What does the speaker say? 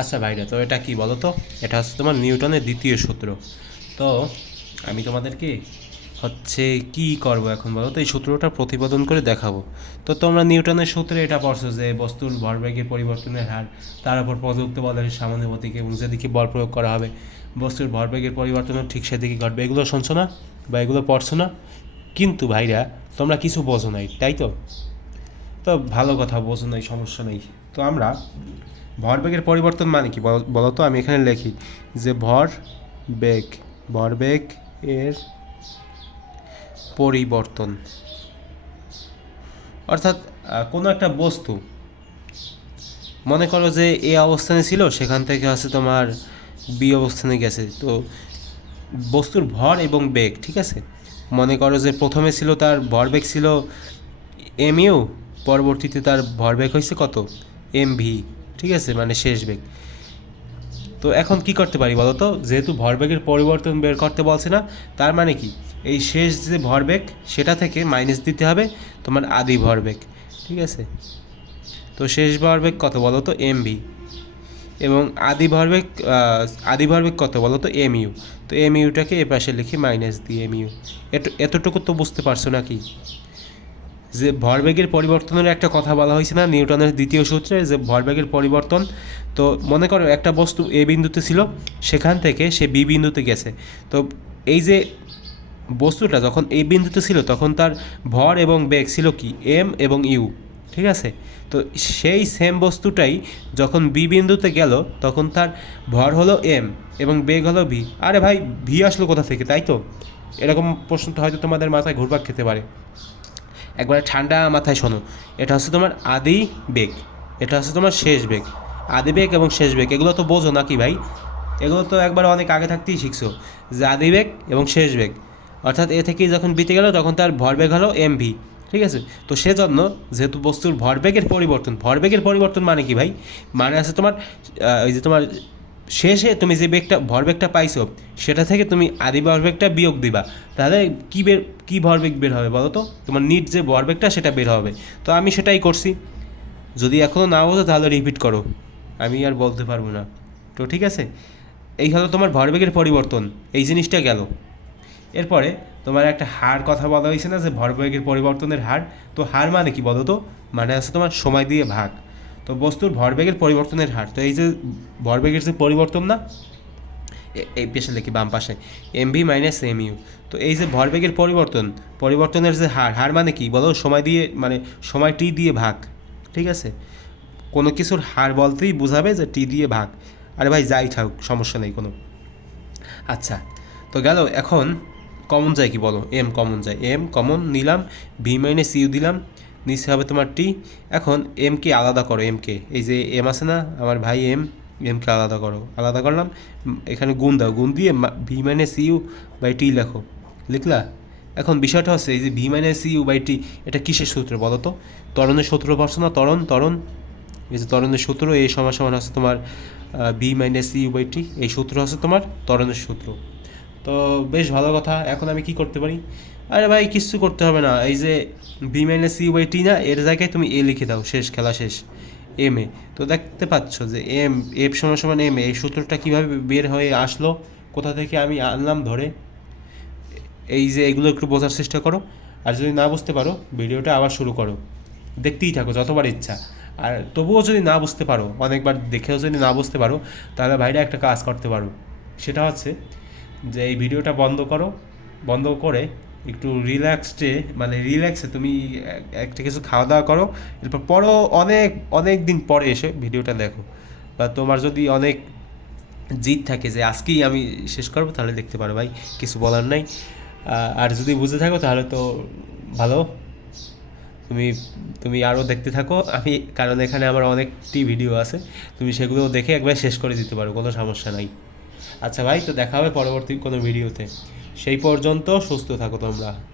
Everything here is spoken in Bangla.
আচ্ছা ভাইরা তো এটা কি বলো তো এটা হচ্ছে তোমার নিউটনের দ্বিতীয় সূত্র। তো আমি তোমাদেরকে হচ্ছে কি করব এখন বলো তো? এই সূত্রটা প্রতিপাদন করে দেখাবো। তো তোমরা নিউটনের সূত্রে এটা পড়ছো যে বস্তুর ভরবেগের পরিবর্তনের হার, তার উপর প্রযুক্ত বলের সমানুপাতিক এবং যেদিকে বল প্রয়োগ করা হবে, বস্তুর ভরবেগের পরিবর্তন ঠিক সেদিকে ঘটবে। এগুলো শুনছো না? বা এগুলো পড়ছো না? কিন্তু ভাইরা, তোমরা কিছু বোঝো নাই, তাই তো? তো ভালো কথা, বোঝো নাই, সমস্যা নেই। তো আমরা ভরবেগের পরিবর্তন মানে কি? বল- বলো তো আমি এখানে লিখি যে ভর বেগ ভরবেগ এর পরিবর্তন। অর্থাৎ কোনো একটা বস্তু, মনে করো যে এ অবস্থানে ছিল, সেখান থেকে হচ্ছে তোমার বি অবস্থানে গেছে। তো বস্তুর ভর এবং বেগ, ঠিক আছে? মনে করো যে প্রথমে ছিল তার ভরবেগ ছিল এম ইউ পরবর্তীতে তার ভরবেগ হয়েছে কত? M V. ঠিক আছে মানে শেষ বেগ তো এখন কি করতে পারি বলো তো? যেহেতু ভরবেগের পরিবর্তন বের করতে বলছে না, তার মানে কি? এই শেষ যে ভরবেগ সেটা থেকে মাইনাস দিতে হবে তোমার আদি ভরবেগ ঠিক আছে? তো শেষ ভরবেগ কত বলো তো? এম ভি এবং আদি ভরবেগ আদি ভরবেগ কত বলো তো? এম ইউ তো এম ইউটাকে এ পাশে লিখি মাইনাস দিয়ে এম ইউ এতটুকু তো বুঝতে পারছ নাকি? যে ভরবেগের পরিবর্তনের একটা কথা বলা হয়েছে না, নিউটনের দ্বিতীয় সূত্রে যে ভরবেগের পরিবর্তন। তো মনে করো একটা বস্তু এ বিন্দুতে ছিল, সেখান থেকে সে বি বিন্দুতে গেছে। তো এই যে বস্তুটা যখন এই বিন্দুতে ছিল, তখন তার ভর এবং বেগ ছিল কি? এম এবং ইউ, ঠিক আছে? তো সেই সেম বস্তুটাই যখন বি বিন্দুতে গেল, তখন তার ভর হলো এম এবং বেগ হলো ভি। আরে ভাই, ভি আসলো কোথা থেকে? তাই তো? এরকম প্রশ্নটা হয়তো তোমাদের মাথায় ঘুরপাক খেতে পারে। একবারে ঠান্ডা মাথায় শোনো। এটা হচ্ছে তোমার আদি বেগ। এটা হচ্ছে তোমার শেষ বেগ। আদি বেগ এবং শেষ বেগ, এগুলো তো বোঝো নাকি ভাই? এগুলো তো একবার অনেক আগে থাকতেই শিখছো। যে আদি বেগ এবং শেষ বেগ। অর্থাৎ এ থেকেই যখন বিতে গেল, তখন তার ভরবেগ হলো এম ভি ঠিক আছে? তো সেজন্য যেহেতু বস্তুর ভরবেগের পরিবর্তন ভরবেগের পরিবর্তন মানে কি ভাই? মানে আছে তোমার ওই যে তোমার শেষে তুমি যে বেগটা, ভরবেগটা পাইছো, সেটা থেকে তুমি আদি ভরবেগটা বিয়োগ দিবা। তাহলে কি বের, কি ভরবেগ বের হবে বলো তো? তোমার নিট যে ভরবেগটা, সেটা বের হবে। তো আমি সেটাই করছি। যদি এখনও না বোঝো তাহলে রিপিট করো। আমি আর বলতে পারব না। তো ঠিক আছে? এই হলো তোমার ভরবেগের পরিবর্তন। এই জিনিসটা গেল। এরপরে তোমার একটা হার কথা বলা হয়েছে না, যে ভরবেগের পরিবর্তনের হার? তো হার মানে কি বলো তো? মানে আছে তোমার সময় দিয়ে ভাগ। তো বস্তুর ভরবেগের পরিবর্তনের হার। তো এই যে ভরবেগের যে পরিবর্তন না এই পেশে লিখি বাম পাশে M V minus M U তো এই যে ভরবেগের পরিবর্তন, পরিবর্তনের যে হার হার মানে কি? বলো, সময় দিয়ে মানে সময় টি দিয়ে ভাগ, ঠিক আছে? কোনো কিছুর হার বলতেই বোঝাবে যে টি দিয়ে ভাগ। আরে ভাই, যাই থাকুক সমস্যা নেই কোনো। আচ্ছা তো গেল, এখন কমন যায় কি বলো? এম কমন যায়। এম কমন নিলাম ভি মাইনাস ইউ দিলাম নিচে হবে তোমার টি। এখন এম কে আলাদা করো এম কে। এই যে এম আছে না, আমার ভাই এম এমকে আলাদা করো। আলাদা করলাম, এখানে গুণ দাও। গুণ দিয়ে V minus U by T লেখো। লিখলা? এখন বিষয়টা হচ্ছে, এই যে V minus U by T এটা কিসের সূত্র বলো তো? তরণের সূত্র পড়ছো না? তরণ তরণ এই যে তরণের সূত্র এই সমান সমান হচ্ছে তোমার V minus U by T এই সূত্র হচ্ছে তোমার তরণের সূত্র। তো বেশ ভালো কথা, এখন আমি কি করতে পারি? আরে ভাই, কিচ্ছু করতে হবে না। এই যে V minus U by T না, এর জায়গায় তুমি এ লিখে দাও, শেষ, খেলা শেষ। এম এ তো দেখতে পাচ্ছ যে এম এফ সমান সমান এম এই সূত্রটা কীভাবে বের হয়ে আসলো, কোথা থেকে আমি আনলাম ধরে, এই যে এগুলো একটু বোঝার চেষ্টা করো। আর যদি না বুঝতে পারো, ভিডিওটা আবার শুরু করো। দেখতেই থাকো, যতবার ইচ্ছা। আর তবুও যদি না বুঝতে পারো, অনেকবার দেখেও যদি না বুঝতে পারো, তাহলে ভাইরা একটা কাজ করতে পারো। সেটা হচ্ছে যে এই ভিডিওটা বন্ধ করো, বন্ধ করে একটু রিল্যাক্সডে মানে রিল্যাক্সে তুমি একটা কিছু খাওয়া দাওয়া করো, এরপর পরও অনেক অনেক দিন পরে এসে ভিডিওটা দেখো। বা তোমার যদি অনেক জিদ থাকে যে আজকেই আমি শেষ করব, তাহলে দেখতে পারো ভাই, কিছু বলার নাই। আর যদি বুঝে থাকো, তাহলে তো ভালো। তুমি তুমি আরও দেখতে থাকো। আমি, কারণ এখানে আমার অনেকটি ভিডিও আছে, তুমি সেগুলো দেখে একবার শেষ করে দিতে পারো, কোনো সমস্যা নাই। আচ্ছা ভাই তো দেখা হবে পরবর্তী কোনো ভিডিওতে। সেই পর্যন্ত সুস্থ থাকো তোমরা।